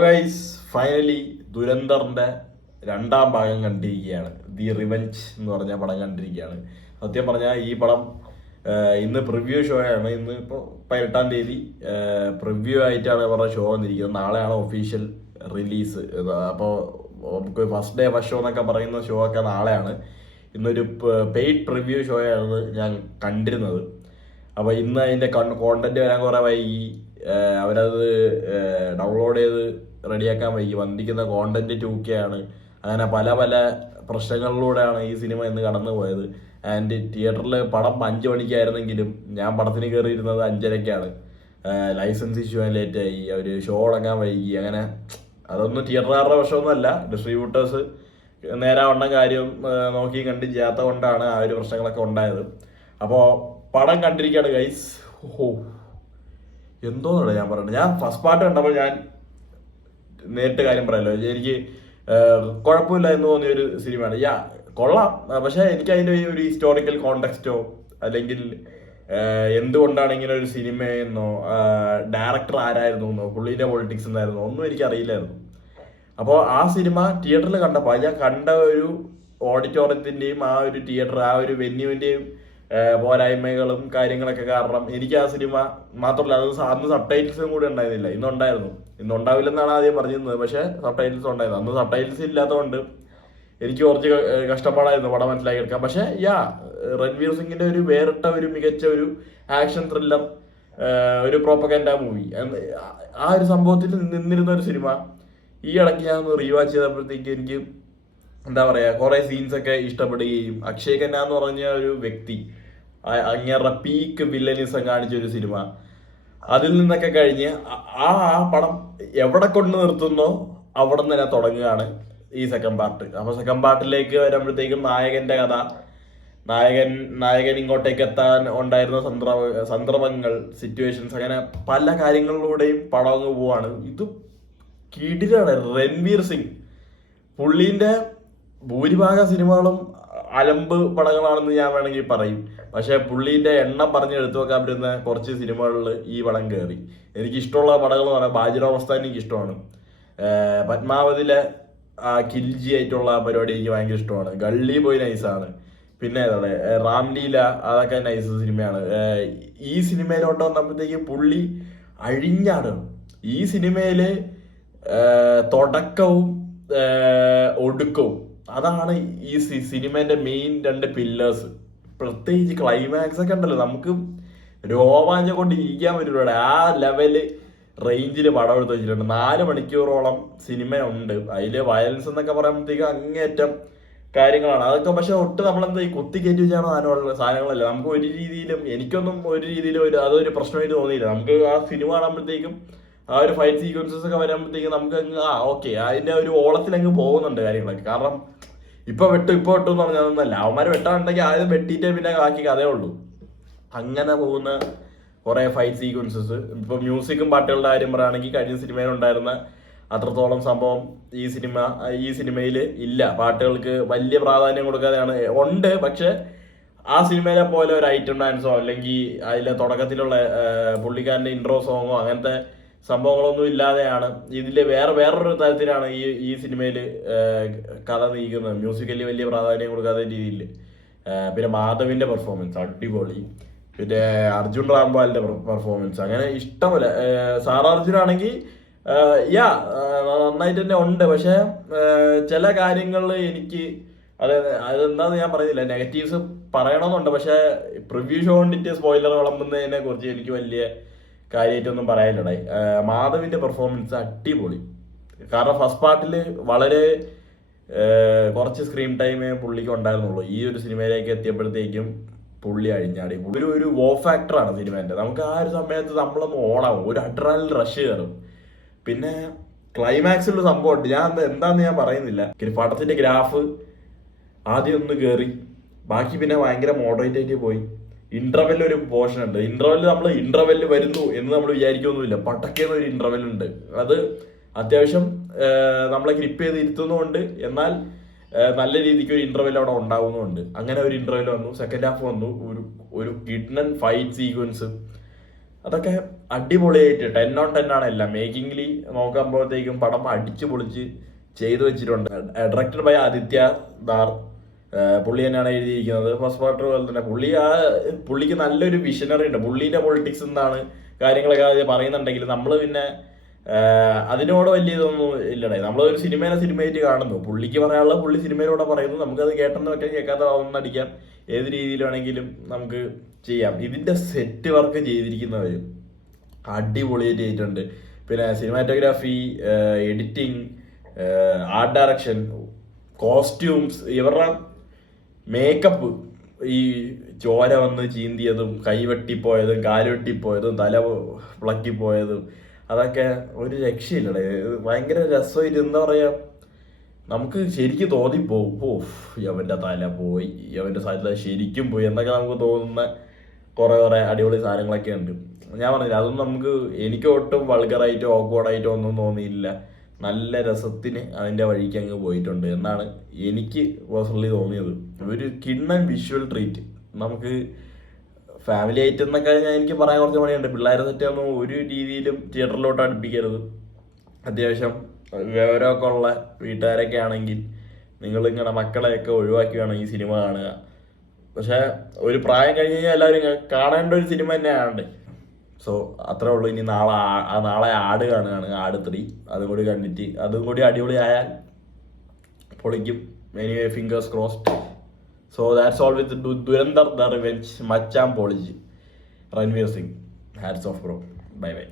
Guys finally ദുരന്തറിന്റെ രണ്ടാം ഭാഗം കണ്ടിരിക്കുകയാണ്. The revenge എന്ന് പറഞ്ഞ പടം കണ്ടിരിക്കുകയാണ്. സത്യം പറഞ്ഞാൽ ഈ പടം ഇന്ന് പ്രിവ്യൂ ഷോ ആണ്. ഇന്ന് ഇപ്പോൾ 18-ാം തീയതി പ്രിവ്യൂ ആയിട്ടാണ് അവരുടെ ഷോ വന്നിരിക്കുന്നത്. നാളെയാണ് ഒഫീഷ്യൽ റിലീസ്. അപ്പോൾ നമുക്ക് ഫസ്റ്റ് ഡേ ഫസ്റ്റ് ഷോ എന്നൊക്കെ പറയുന്ന ഷോ ഒക്കെ നാളെയാണ്. ഇന്നൊരു പെയ്ഡ് പ്രിവ്യൂ ഷോയാണ് ഞാൻ കണ്ടിരുന്നത്. അപ്പോൾ ഇന്ന് അതിൻ്റെ കോണ്ടന്റ് വരാൻ കുറേ വൈകി. അവരത് ഡൗൺലോഡ് ചെയ്ത് റെഡിയാക്കാൻ വൈകി. വന്നിരിക്കുന്ന കോണ്ടന്റ് 2K ആണ്. അങ്ങനെ പല പല പ്രശ്നങ്ങളിലൂടെയാണ് ഈ സിനിമ ഇന്ന് കടന്നു പോയത്. ആൻഡ് തിയേറ്ററിൽ പടം 5 മണിക്കായിരുന്നെങ്കിലും ഞാൻ പടത്തിന് കയറിയിരുന്നത് 5:30-ക്കാണ്. ലൈസൻസ് ഇഷ്യൂ ലേറ്റായി, അവർ ഷോ അടങ്ങാൻ വൈകി. അങ്ങനെ അതൊന്നും തിയേറ്ററുകാരുടെ വശമൊന്നുമല്ല, ഡിസ്ട്രിബ്യൂട്ടേഴ്സ് നേരാവണ്ണം കാര്യം നോക്കി കണ്ട് ചെയ്യാത്ത കൊണ്ടാണ് ആ ഒരു പ്രശ്നങ്ങളൊക്കെ ഉണ്ടായത്. അപ്പോൾ പടം കണ്ടിരിക്കുകയാണ് ഗൈസ്. എന്തോന്നാണ് ഞാൻ പറയുന്നത്. ഞാൻ ഫസ്റ്റ് പാർട്ട് കണ്ടപ്പോൾ ഞാൻ നേരിട്ട് കാര്യം പറയല്ലോ, എനിക്ക് കുഴപ്പമില്ല എന്ന് തോന്നിയൊരു സിനിമയാണ്. കൊള്ളാം, പക്ഷെ എനിക്ക് അതിൻ്റെ ഒരു ഹിസ്റ്റോറിക്കൽ കോണ്ടെക്സ്റ്റോ അല്ലെങ്കിൽ എന്തുകൊണ്ടാണ് ഇങ്ങനെ ഒരു സിനിമയെന്നോ ഡയറക്ടർ ആരായിരുന്നു എന്നോ പുള്ളീൻ്റെ പൊളിറ്റിക്സ് എന്തായിരുന്നോ ഒന്നും എനിക്ക് അറിയില്ലായിരുന്നു. അപ്പോൾ ആ സിനിമ തിയേറ്ററിൽ കണ്ടപ്പോൾ ഞാൻ കണ്ട ഒരു ഓഡിറ്റോറിയത്തിൻ്റെയും ആ ഒരു തിയേറ്റർ ആ ഒരു വെന്യൂവിൻ്റെയും പോരായ്മകളും കാര്യങ്ങളൊക്കെ കാരണം എനിക്ക് ആ സിനിമ മാത്രമല്ല, അത് അന്ന് സബ് ടൈറ്റിൽസും കൂടി ഉണ്ടായിരുന്നില്ല. ഇന്നുണ്ടാവില്ലെന്നാണ് ആദ്യം പറഞ്ഞിരുന്നത്, പക്ഷേ സബ് ടൈറ്റിൽസ് ഉണ്ടായിരുന്നു. അന്ന് സബ് ടൈറ്റിൽസ് ഇല്ലാത്തതുകൊണ്ട് എനിക്ക് കുറച്ച് കഷ്ടപ്പാടായിരുന്നു പടം മനസ്സിലാക്കി എടുക്കാം. പക്ഷേ രൺവീർ സിംഗിന്റെ ഒരു വേറിട്ട ഒരു മികച്ച ഒരു ആക്ഷൻ ത്രില്ലർ, ഒരു പ്രോപ്പഗൻഡ മൂവി, ആ ഒരു സംഭവത്തിൽ നിന്നിരുന്ന ഒരു സിനിമ ഈ ഇടയ്ക്ക് ഞാൻ ഒന്ന് റീവാച്ച് ചെയ്തപ്പോഴത്തേക്ക് എനിക്ക് എന്താ പറയുക, കുറേ സീൻസൊക്കെ ഇഷ്ടപ്പെടുകയും അക്ഷയ് ഖന്ന എന്ന് പറഞ്ഞ ഒരു വ്യക്തി അങ്ങേറെ പീക്ക് വില്ലനിസം കാണിച്ച ഒരു സിനിമ, അതിൽ നിന്നൊക്കെ കഴിഞ്ഞ് ആ പടം എവിടെ കൊണ്ട് നിർത്തുന്നോ അവിടെ നിന്ന് തന്നെ തുടങ്ങുകയാണ് ഈ സെക്കൻഡ് പാർട്ട്. അപ്പോൾ സെക്കൻഡ് പാർട്ടിലേക്ക് വരുമ്പോഴത്തേക്കും നായകന്റെ കഥ, നായകൻ ഇങ്ങോട്ടേക്ക് എത്താൻ ഉണ്ടായിരുന്ന സന്ദർഭങ്ങൾ, സിറ്റുവേഷൻസ്, അങ്ങനെ പല കാര്യങ്ങളിലൂടെയും പടം അങ്ങ് പോവാണ്. ഇത് കിടിലാണ്. രൺവീർ സിംഗ് പുള്ളീന്റെ ഭൂരിഭാഗം സിനിമകളും അലമ്പ് പടങ്ങളാണെന്ന് ഞാൻ വേണമെങ്കിൽ പറയും. പക്ഷെ പുള്ളീന്റെ എണ്ണം പറഞ്ഞ് എടുത്തു വെക്കാൻ പറ്റുന്ന കുറച്ച് സിനിമകളിൽ ഈ പടം കയറി. എനിക്ക് ഇഷ്ടമുള്ള പടങ്ങൾ എന്ന് പറഞ്ഞാൽ ബാജിറാവ് മസ്താനി എനിക്ക് ഇഷ്ടമാണ്. പത്മാവതിലെ ആ കിൽജി ആയിട്ടുള്ള പരിപാടി എനിക്ക് ഭയങ്കര ഇഷ്ടമാണ്. ഗള്ളി ബോയ് നൈസാണ്. പിന്നെ ഏതാണ് റാംലീല, അതൊക്കെ നൈസ് സിനിമയാണ്. ഈ സിനിമയിലോട്ട് വന്നപ്പോഴത്തേക്ക് പുള്ളി അഴിഞ്ഞാണ്. ഈ സിനിമയില് തുടക്കവും ഒടുക്കവും അതാണ് ഈ സിനിമേന്റെ മെയിൻ 2 പില്ലേഴ്സ്. പ്രത്യേകിച്ച് ക്ലൈമാക്സ് ഒക്കെ ഉണ്ടല്ലോ, നമുക്ക് രോമാഞ്ചം കൊണ്ട് ഇരിക്കാൻ പറ്റില്ല. ആ ലെവല് റേഞ്ചിൽ പടം എടുത്ത് വെച്ചിട്ടുണ്ട്. 4 മണിക്കൂറോളം സിനിമയുണ്ട്. അതില് വയലൻസ് എന്നൊക്കെ പറയുമ്പോഴത്തേക്കും അങ്ങേറ്റം കാര്യങ്ങളാണ് അതൊക്കെ. പക്ഷെ ഒട്ട് നമ്മളെന്താ ഈ കുത്തിക്കയറ്റി വെച്ചാണ് സാധനങ്ങളല്ല. നമുക്ക് ഒരു രീതിയിലും എനിക്കൊന്നും ഒരു രീതിയിലും അതൊരു പ്രശ്നമായിട്ട് തോന്നിയില്ല. നമുക്ക് ആ സിനിമ കാണുമ്പോഴത്തേക്കും ആ ഒരു ഫൈറ്റ് സീക്വൻസസ് ഒക്കെ വരുമ്പോഴത്തേക്കും നമുക്ക് ഓക്കെ അതിന്റെ ഒരു ഓളത്തിലങ്ങ് പോകുന്നുണ്ട് കാര്യങ്ങളൊക്കെ. കാരണം ഇപ്പൊ വെട്ടു എന്ന് പറഞ്ഞതൊന്നല്ല, അവന്മാര് വെട്ടാനുണ്ടെങ്കിൽ ആദ്യം വെട്ടിയിട്ടേ പിന്നെ ബാക്കി കഥയേ ഉള്ളൂ. അങ്ങനെ പോകുന്ന കുറെ ഫൈറ്റ് സീക്വൻസസ്. ഇപ്പൊ മ്യൂസിക്കും പാട്ടുകളുടെ കാര്യം പറയുകയാണെങ്കിൽ കഴിഞ്ഞ സിനിമയിലുണ്ടായിരുന്ന അത്രത്തോളം സംഭവം ഈ സിനിമയിൽ ഇല്ല. പാട്ടുകൾക്ക് വലിയ പ്രാധാന്യം കൊടുക്കാതെയാണ് ഉണ്ട്. പക്ഷെ ആ സിനിമയിലെ പോലെ ഒരു ഐറ്റം ഡാൻസോ അല്ലെങ്കിൽ അതിലെ തുടക്കത്തിലുള്ള പുള്ളിക്കാരന്റെ ഇൻട്രോ സോങ്ങോ അങ്ങനത്തെ സംഭവങ്ങളൊന്നും ഇല്ലാതെയാണ് ഇതില് വേറൊരു തരത്തിലാണ് ഈ സിനിമയിൽ കഥ നീക്കുന്നത്. മ്യൂസിക്കലി വലിയ പ്രാധാന്യം കൊടുക്കാത്ത രീതിയിൽ. പിന്നെ മാധവിന്റെ പെർഫോമൻസ് അടിപൊളി. പിന്നെ അർജുൻ റാംപാലിന്റെ പെർഫോമൻസ് അങ്ങനെ ഇഷ്ടമല്ല. സാർ അർജുൻ ആണെങ്കിൽ നന്നായിട്ട് തന്നെ ഉണ്ട്. പക്ഷെ ചില കാര്യങ്ങളിൽ എനിക്ക് അതെന്താന്ന് ഞാൻ പറയുന്നില്ല, നെഗറ്റീവ്സ് പറയണമെന്നുണ്ട്. പക്ഷെ പ്രിവ്യൂ ഷോ കണ്ടിട്ട് സ്പോയിലർ വിളമ്പുന്നതിനെ കുറിച്ച് എനിക്ക് വലിയ കാര്യമായിട്ടൊന്നും പറയാനില്ലടായി. മാധവിന്റെ പെർഫോമൻസ് അടിപൊളി. കാരണം ഫസ്റ്റ് പാർട്ടിൽ വളരെ കുറച്ച് സ്ക്രീൻ ടൈമേ പുള്ളിക്ക് ഉണ്ടായിരുന്നുള്ളൂ. ഈ ഒരു സിനിമയിലേക്ക് എത്തിയപ്പോഴത്തേക്കും പുള്ളി അഴിഞ്ഞാടി. ഒരു വോ ഫാക്ടറാണ് സിനിമേന്റെ. നമുക്ക് ആ ഒരു സമയത്ത് നമ്മളൊന്ന് ഓണാവും, ഒരു അഡ്രനൽ റഷ് കയറും. പിന്നെ ക്ലൈമാക്സിലുള്ള സംഭവമുണ്ട്, ഞാൻ എന്താന്ന് ഞാൻ പറയുന്നില്ല. പടത്തിന്റെ ഗ്രാഫ് ആദ്യം ഒന്ന് കയറി, ബാക്കി പിന്നെ ഭയങ്കര മോഡറേറ്റ് ആയിട്ട് പോയി. ഇന്റർവെല്ലിൽ ഒരു പോർഷൻ ഉണ്ട്. നമ്മൾ ഇന്റർവെല്ല് വരുന്നു എന്ന് നമ്മൾ വിചാരിക്കൊന്നുമില്ല. പടക്കേന്ന് ഒരു ഇന്റർവെൽ ഉണ്ട്. അത് അത്യാവശ്യം നമ്മളെ ഗ്രിപ്പ് ചെയ്ത് ഇരുത്തുന്നുമുണ്ട്. എന്നാൽ നല്ല രീതിക്ക് ഒരു ഇന്റർവെൽ അവിടെ ഉണ്ടാവുന്നുണ്ട്. അങ്ങനെ ഒരു ഇന്റർവെൽ വന്നു. സെക്കൻഡ് ഹാഫ് വന്നു. ഒരു കിഡ്നൻ ഫൈറ്റ് സീക്വൻസ്, അതൊക്കെ അടിപൊളിയായിട്ട് 10/10 ആണ് എല്ലാം. മേക്കിംഗിൽ നോക്കുമ്പോഴത്തേക്കും പടം അടിച്ചു പൊളിച്ച് ചെയ്തു വെച്ചിട്ടുണ്ട്. ഡയറക്ടഡ് ബൈ ആദിത്യ ദാർ, പുള്ളി തന്നെയാണ് എഴുതിയിരിക്കുന്നത്. ഫസ്റ്റ് പാർട്ട് പോലെ തന്നെ പുള്ളിക്ക് നല്ലൊരു വിഷനറി ഉണ്ട്. പുള്ളീന്റെ പൊളിറ്റിക്സ് എന്നാണ് കാര്യങ്ങളൊക്കെ അത് പറയുന്നുണ്ടെങ്കിൽ നമ്മൾ പിന്നെ അതിനോട് വലിയ ഇതൊന്നും ഇല്ലടേ. നമ്മളൊരു സിനിമയായിട്ട് കാണുന്നു. പുള്ളിക്ക് പറയാനുള്ളത് പുള്ളി സിനിമയിലൂടെ പറയുന്നു. നമുക്കത് കേട്ടെന്ന് വെക്കാൻ കേൾക്കാത്ത ഒന്നടിക്കാം, ഏത് രീതിയിൽ വേണമെങ്കിലും നമുക്ക് ചെയ്യാം. ഇതിന്റെ സെറ്റ് വർക്ക് ചെയ്തിരിക്കുന്നവർ അടിപൊളിയായിട്ട് ചെയ്തിട്ടുണ്ട്. പിന്നെ cinematography, editing, art direction, costumes, ഇവരുടെ മേക്കപ്പ്, ഈ ചോര വന്ന് ചീന്തിയതും കൈവെട്ടിപ്പോയതും കാലുവെട്ടിപ്പോയതും തല പ്ലക്കിപ്പോയതും അതൊക്കെ ഒരു രക്ഷയില്ലടേ. ഭയങ്കര രസമായിട്ട് എന്താ പറയാ, നമുക്ക് ശരിക്കും തോന്നിപ്പോവും, ഓ യവന്റെ തല പോയി, യവന്റെ തല ശരിക്കും പോയി എന്നൊക്കെ നമുക്ക് തോന്നുന്ന കുറെ അടിപൊളി സാധനങ്ങളൊക്കെ ഉണ്ട്. ഞാൻ പറഞ്ഞില്ല, അതൊന്നും നമുക്ക് എനിക്ക് ഒട്ടും വൾഗറായിട്ടോ ഓക്വേർഡായിട്ടോ ഒന്നും തോന്നിയില്ല. നല്ല രസത്തിന് അതിൻ്റെ വഴിക്ക് അങ്ങ് പോയിട്ടുണ്ട് എന്നാണ് എനിക്ക് പേഴ്സണലി തോന്നിയത്. ഒരു കിണ്ണൻ വിഷ്വൽ ട്രീറ്റ്. നമുക്ക് ഫാമിലി ആയിട്ട് എന്നൊക്കെ എനിക്ക് പറയാൻ കുറച്ച് പണിയുണ്ട്. പിള്ളേരെ സെറ്റൊന്നും ഒരു രീതിയിലും തിയേറ്ററിലോട്ട് അടുപ്പിക്കരുത്. അത്യാവശ്യം വിവരമൊക്കെ ഉള്ള വീട്ടുകാരൊക്കെ ആണെങ്കിൽ നിങ്ങളിങ്ങനെ മക്കളെയൊക്കെ ഒഴിവാക്കിയാണ് ഈ സിനിമ കാണുക. പക്ഷെ ഒരു പ്രായം കഴിഞ്ഞ് കഴിഞ്ഞാൽ എല്ലാവരും കാണേണ്ട ഒരു സിനിമ തന്നെയാണ്. സോ അത്രേ ഉള്ളൂ. ഇനി നാളെ ആട് കാണുകയാണ്, ആട് 3. അതും കൂടി കണ്ടിട്ട് അതും കൂടി അടിപൊളിയായാൽ പൊളിക്കും. Anyway fingers crossed. So that's all with Dhurandhar the revenge. മച്ചാൻ പൊളിച്ച്. Ranveer Singh, hats off bro. Bye by.